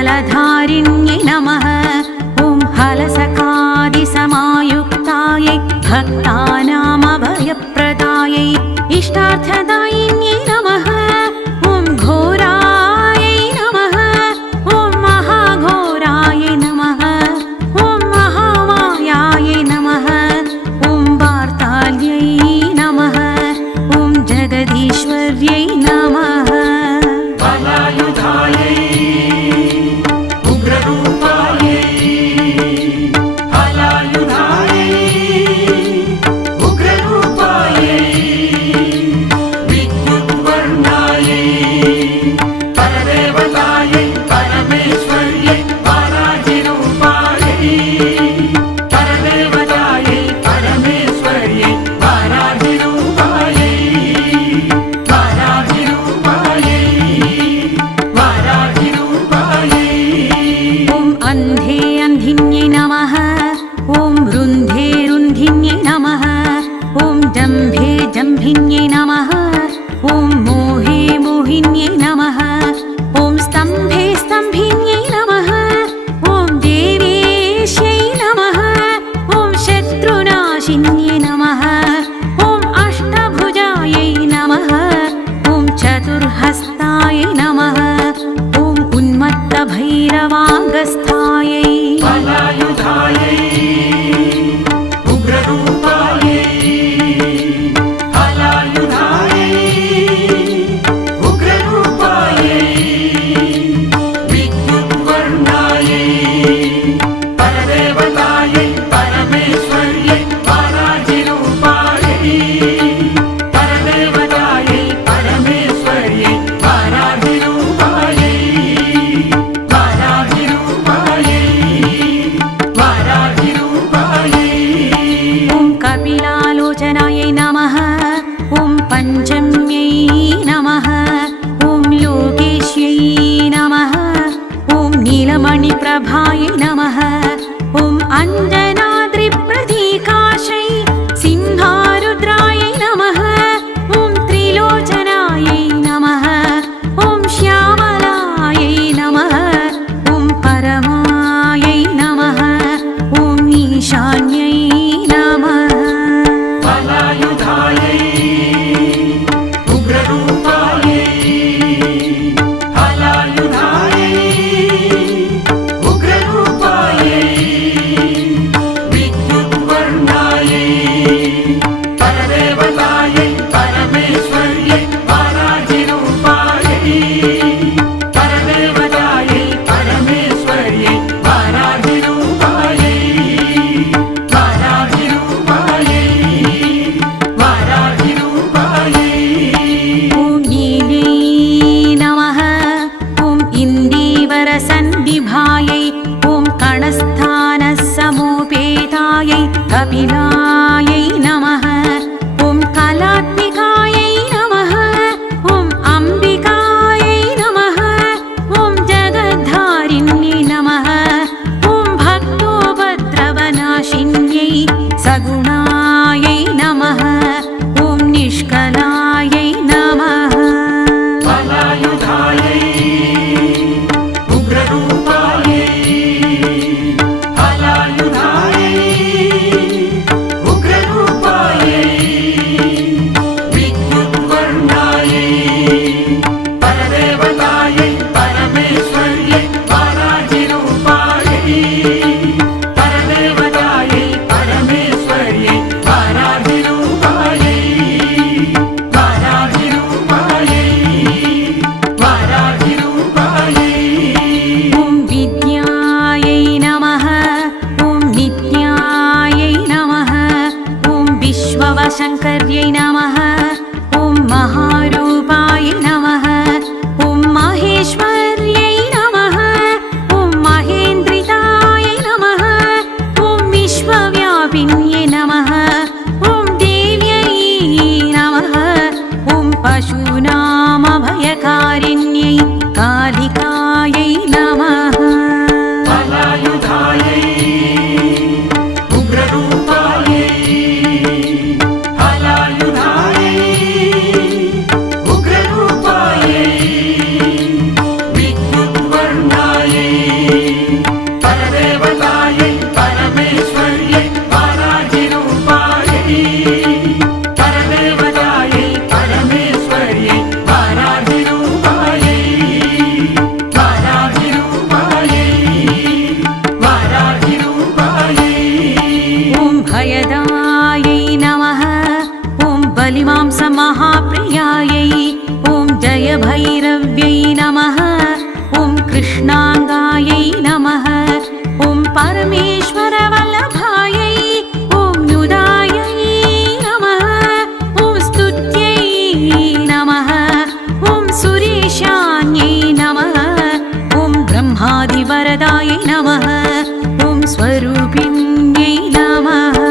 जलधारिण्यै नमः। ॐ हलसकादिसमायुक्तायै भक्तानामभयप्रदायै इष्टार्थदायिन्यै नमः। ॐ घोरायै नमः। ॐ महाघोरायै नमः। ॐ महामायायै नमः। ॐ वार्ताल्यै नमः। ॐ जगदीश्वर्यै नमः। जम्भिन्यै नमः। ॐ मोहे मोहिन्यै नमः। ॐ स्तम्भे स्तम्भिन्यै नमः। ॐ देवेश्यै नमः। ॐ शत्रुनाशिन्यै नमः। ॐ अष्टभुजायै नमः। ॐ चतुर्हस्तायै नमः। ॐ उन्मत्तभैरवाङ्गस्थायै पञ्चम्यै नमः। ॐ लोकेश्यै नमः। ॐ नीलमणिप्रभायै नमः। ॐ अञ्जनाद्रिप्रतीकाशै सिंहारुद्रायै नमः। ॐ त्रिलोचनायै नमः। ॐ श्यामलायै नमः। ॐ परमायै नमः। ॐ ईशान्यै नमः। कपिलायै नमः। ॐ कलात्मिकायै नमः। ॐ अम्बिकायै नमः। ॐ जगद्धारिण्यै नमः। ॐ भक्तोपद्रवनाशिन्यै सगुणायै नमः। ॐ निष्कलायै नमः। शङ्कर्यै नमः। ॐ महारूपायै नमः। ॐ महेश्वर्यै नमः। ॐ महेन्द्रितायै नमः। ॐ विश्वव्यापिन्यै नमः। ॐ देव्यै नमः। ॐ पशूनामभयकारिण्यै कालिकायै नमः। कलिमांसमहाप्रियायै ॐ जयभैरव्यै नमः ॐ कृष्णाङ्गायै नमः ॐ परमेश्वरवल्लभायै ॐ नुदायै नमः ॐ स्तुत्यै नमः ॐ सुरेशान्यै नमः ॐ ब्रह्मादिवरदायै नमः ॐ स्वरूपिण्यै नमः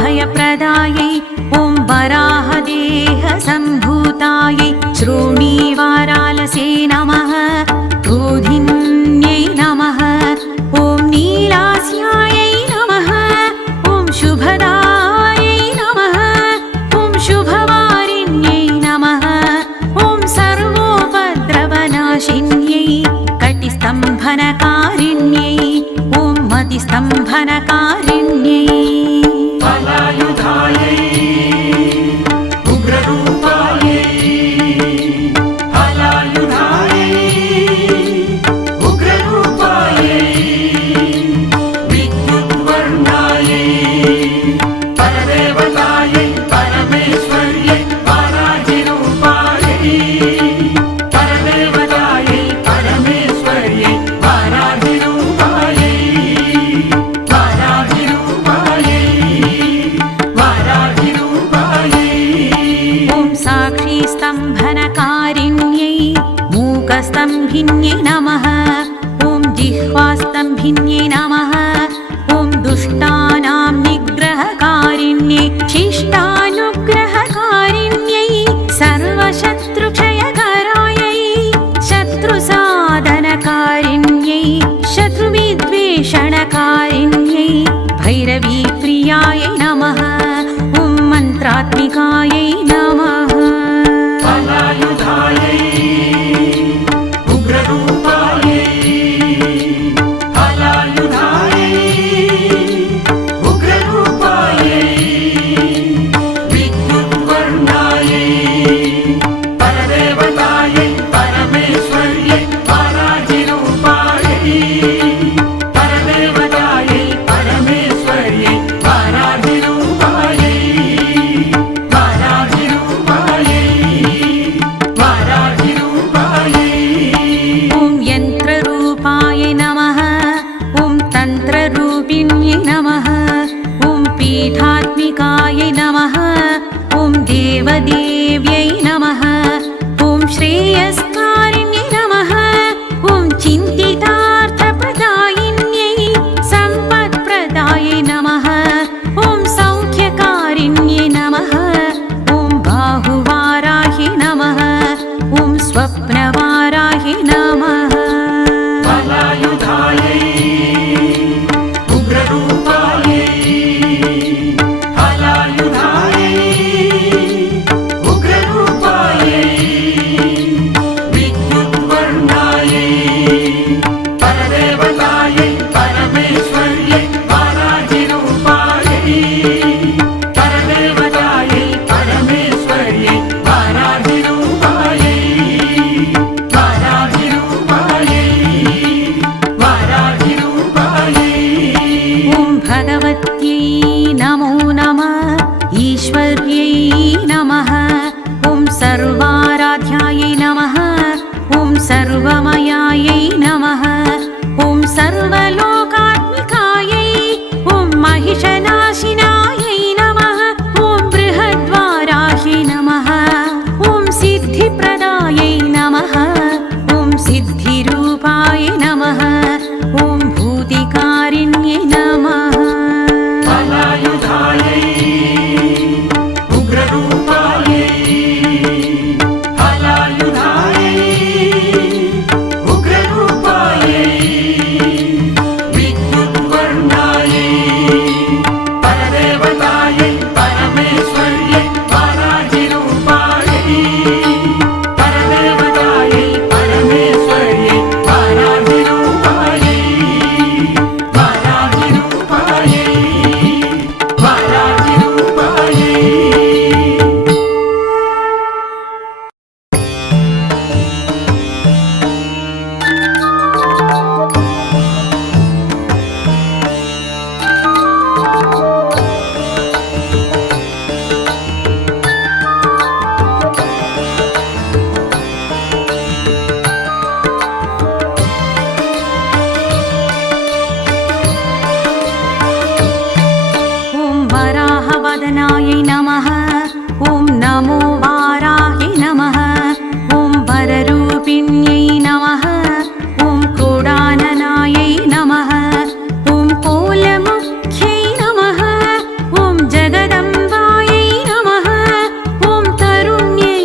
भयप्रदायै ॐ वराहदेहसम्भूतायै श्रोणीवारालसे नमः क्रोधिन्यै नमः ॐ नीलास्यायै नमः ॐ शुभदायै नमः ॐ शुभवारिण्यै नमः ॐ सर्वोपद्रवनाशिन्यै कटिस्तम्भनकारिण्यै ॐ मतिस्तम्भनकारिण्यै स्तम्भनकारिण्यै मूकस्तम्भिन्यै नमः ॐ जिह्वास्तम्भिन्यै नमः ॐ दुष्टानां निग्रहकारिण्यै शिष्टानुग्रहकारिण्यै सर्वशत्रुक्षयकरायै शत्रुसाधनकारिण्यै शत्रुविद्वेषणकारिण्यै भैरवीप्रियायै नमः ॐ मन्त्रात्मिकायै नमः पीठात्मिकायै नमः ॐ देवदेव्यै नमः ॐ श्रेयस्कारिण्यै नमः ॐ चिन्तितार्थप्रदायिन्यै सम्पत्प्रदायै नमः ॐ सौख्यकारिण्यै नमः ॐ बाहुवाराह्यै नमः ॐ स्वप्नवाराह्यै नमः उग्ररूपायै वाराननायै नमः। ॐ नमो वाराहि नमः। ॐ वररूपिण्यै नमः। ॐ क्रोडाननायै नमः। ॐ कोलमुख्यै नमः। ॐ जगदम्बायै नमः। ॐ तरुण्यै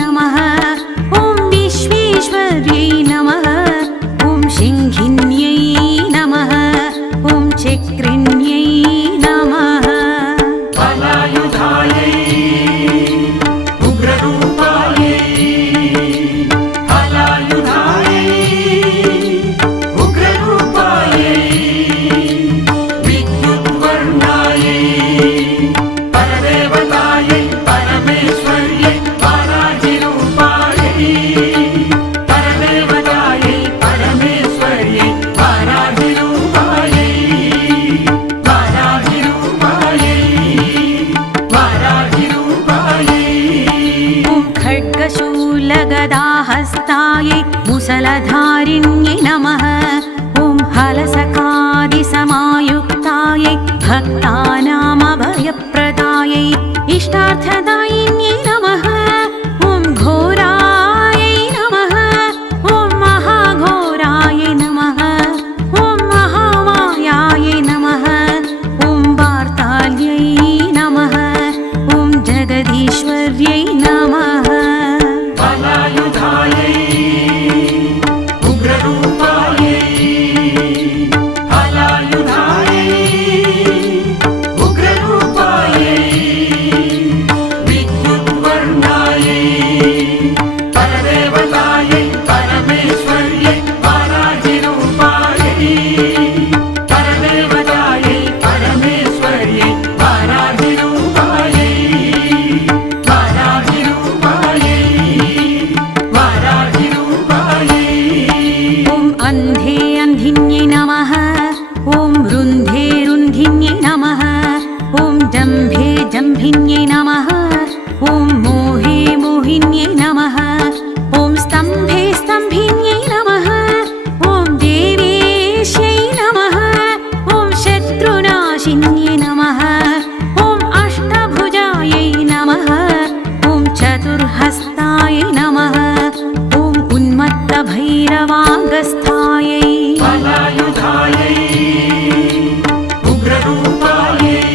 नमः। ॐ विश्वेश्वर्यै नमः। ॐ सिंहिन्यै नमः। ॐ चक्रिण्यै नमः। बलायुधायै उग्ररूपायै बलायुधायै उग्ररूपायै विद्युद्वर्णायै परदेवतायै परमेश्वर्यै वाराहिरूपायै परदेवतायै परमेश्वर्यै वाराहिरूपायै ॐ खड्गशूलगदाहस्तायै मुसलधारिण्यै नमः। ॐ हलसखादिसमायुक्तायै भक्तानामभयप्रदायै इष्टार्थदायिन्यै नमः। ॐ घोरायै नमः। ॐ महाघोरायै नमः। ॐ महामायायै नमः। ॐ वार्ताल्यै नमः। ॐ जगदीश्वर्यै नमः। बलायुधायै उग्ररूपायै बलायुधायै उग्ररूपायै विद्युद्वर्णायै परदेवतायै परमेश्वर्यै वाराहिरूपायै परदेवतायै परमेश्वर्यै वाराहिरूपायै ॐ अन्धे अन्धिन्यै नमः। ॐ रुन्धे रुन्धिन्यै नमः। ॐ जम्भे जम्भिन्यै नमः। ॐ मोहे मोहिन्यै नमः। ॐ स्तम्भे स्तम्भिन्यै नमः। ॐ देवेश्यै नमः। ॐ शत्रुनाशिन्यै नमः। ॐ अष्टभुजायै नमः। ॐ चतुर्हस्तायै नमः। ॐ उन्मत्तभैरवाङ्गस्थायै बलायुधायै उग्ररूपायै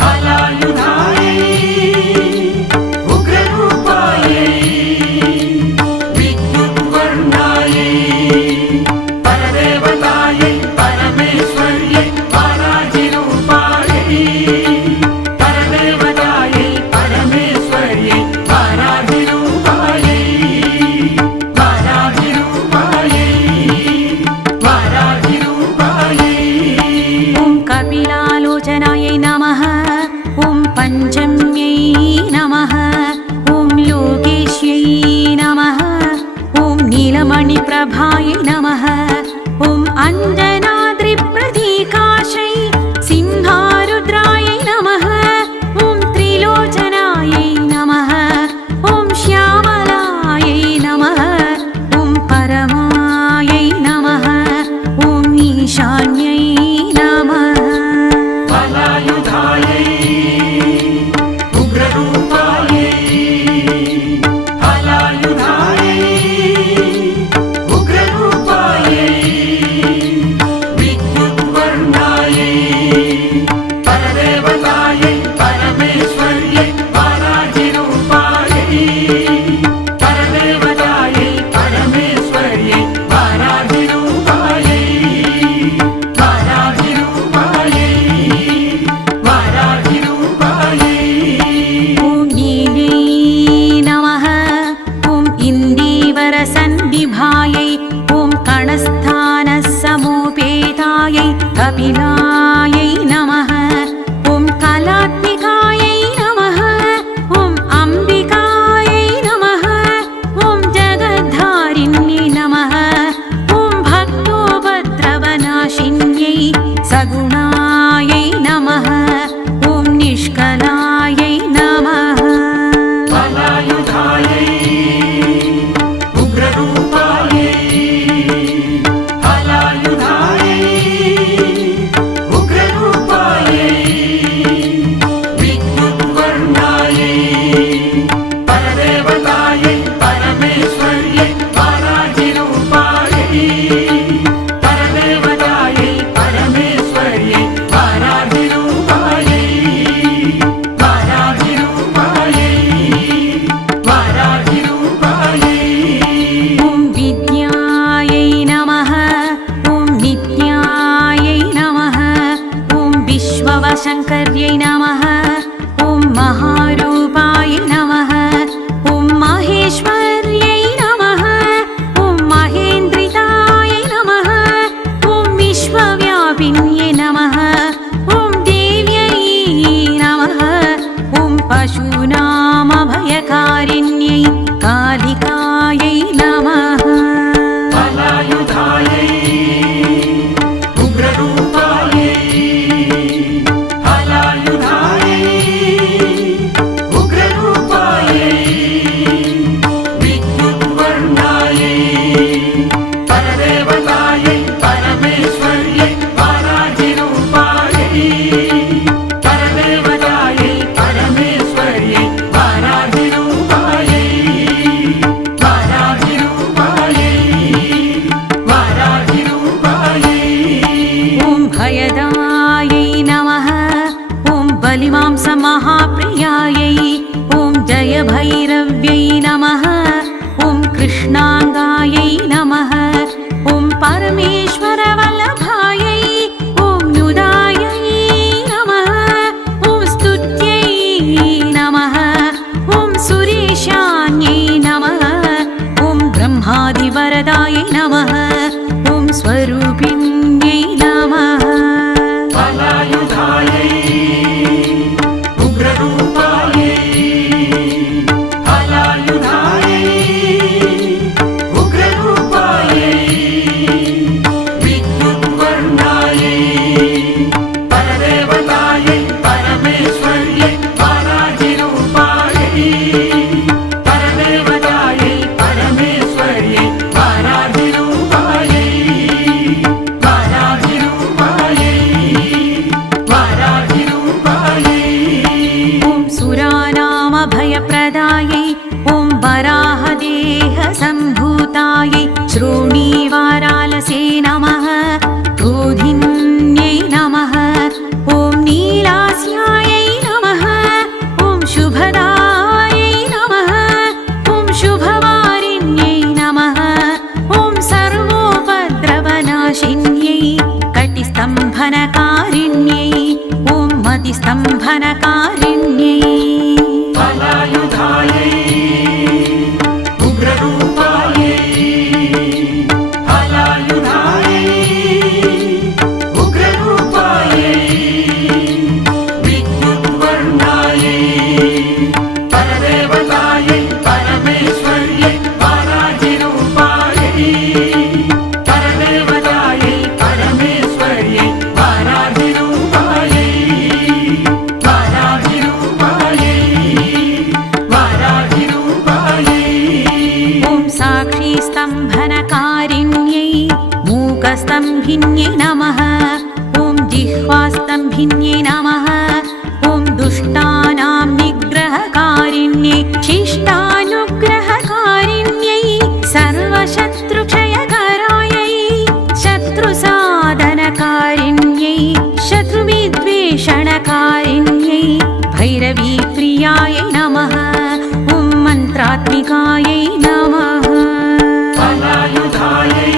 बलायुधायै उग्ररूपायै विद्युद्वर्णायै परदेवतायै परमेश्वर्यै वाराहिरूपायै परदेवतायै परमेश्वर्यै वाराहिरूपायै ॐ कपिलालोचनायै नमः। ॐ पञ्चम्यै नमः। ॐ लोकेश्यै नमः। ॐ नीलमणिप्रभायै नमः। ॐ अञ्जनाद्रिप्रतीकाशै सिंहारुद्रायै नमः। ॐ त्रिलोचनायै नमः। ॐ श्यामलायै नमः। ॐ परमायै नमः। ॐ ईशान्यै नमः। बलायुधायै उग्ररूपायै बलायुधायै उग्ररूपायै विद्युद्वर्णायै परदेवतायै परमेश्वर्यै वाराहिरूपायै परदेवतायै परमेश्वर्यै वाराहिरूपायै ॐ नीलै नमः। ॐ इन्दीवरसन्निभायै ॐ कणस्थानसमोपेतायै कपिलायै नमः। ॐ कलात्मिकायै नमः। ॐ अम्बिकायै नमः। ॐ जगद्धारिण्यै नमः। ॐ भक्तोपद्रवनाशिन्यै सगुणायै नमः। ॐ निष्कलायै नमः। बलायुधायै उग्ररूपायै बलायुधायै उग्ररूपायै महाशङ्कर्यै नमः ॐ महारूपाय नमः ॐ माहेश्वर्यै नमः ॐ महेन्द्रिताय नमः ॐ विश्वव्यापिन्यै नमः ॐ देव्यै नमः ॐ पशूनामभयकारिण्यै कालिकायै नमः हलायुधायै उग्ररूपायै हलायुधायै उग्ररूपायै विद्युद्वर्णायै परदेवतायै परमेश्वर्यै वाराहिरूपायै परदेवतायै परमेश्वर्यै वाराहिरूपायै ॐ भयदायै नमः ॐ बलिमांसमहाप्रियायै ॐ जयभैरव्यै नमः ॐ कृष्णाङ्गायै नमः ॐ परमेश्वरवल्लभायै ॐ नुदायै नमः ॐ स्तुत्यै नमः ॐ सुरेशान्यै नमः ॐ ब्रह्मादिवरदायै नमः ॐ स्वरूपिण्यै नमः हलायुधायै उग्ररूपायै हलायुधायै उग्ररूपायै विद्युद्वर्णायै परदेवतायै परमेश्वर्यै वाराहिरूपायै परदेवतायै परमेश्वर्यै वाराहिरूपायै ॐ सुरानामभयप्रदायै ॐ वराहदेहसम्भूतायै श्रोणीवारालसे नमः क्रोधिन्यै नमः ॐ नीलास्यायै नमः ॐ शुभदायै नमः ॐ शुभवारिण्यै नमः ॐ सर्वोपद्रवनाशिन्यै कटिस्तम्भनकारिण्यै ॐ मतिस्तम्भनकारिण्यै हलायुधायै उग्ररूपायै हलायुधायै उग्ररूपायै विद्युद्वर्णायै परदेवतायै परमेश्वर्यै वाराहिरूपायै परदेवतायै परमेश्वर्यै वाराहिरूपायै ॐ साक्षीस्तम्भनकारिण्यै मूकस्तम्भिन्यै नमः ॐ जिह्वास्तम्भिन्यै नमः ॐ दुष्टानां निग्रहकारिण्यै शिष्टानुग्रहकारिण्यै सर्वशत्रुक्षयकरायै शत्रुसाधनकारिण्यै शत्रुविद्वेषणकारिण्यै भैरवीप्रियायै नमः ॐ मन्त्रात्मिकायै नमः हलायुधायै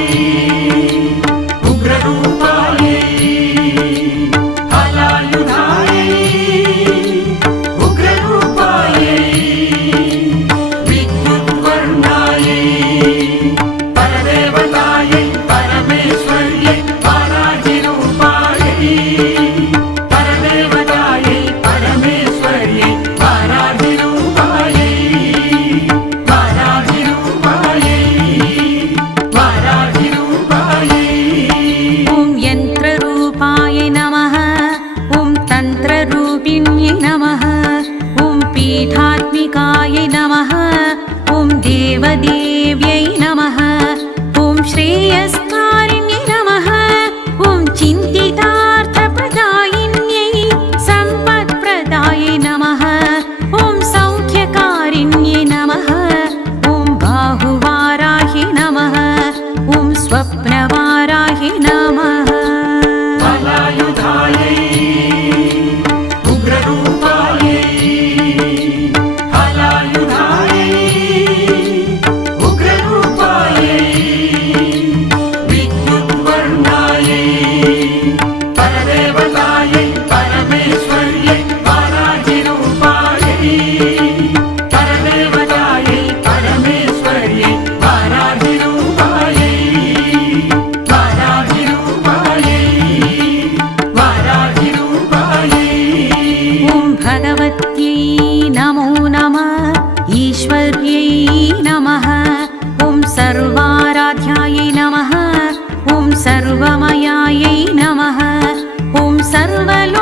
उग्ररूपायै हलायुधायै सर्वलोकाधिष्ठात्रियै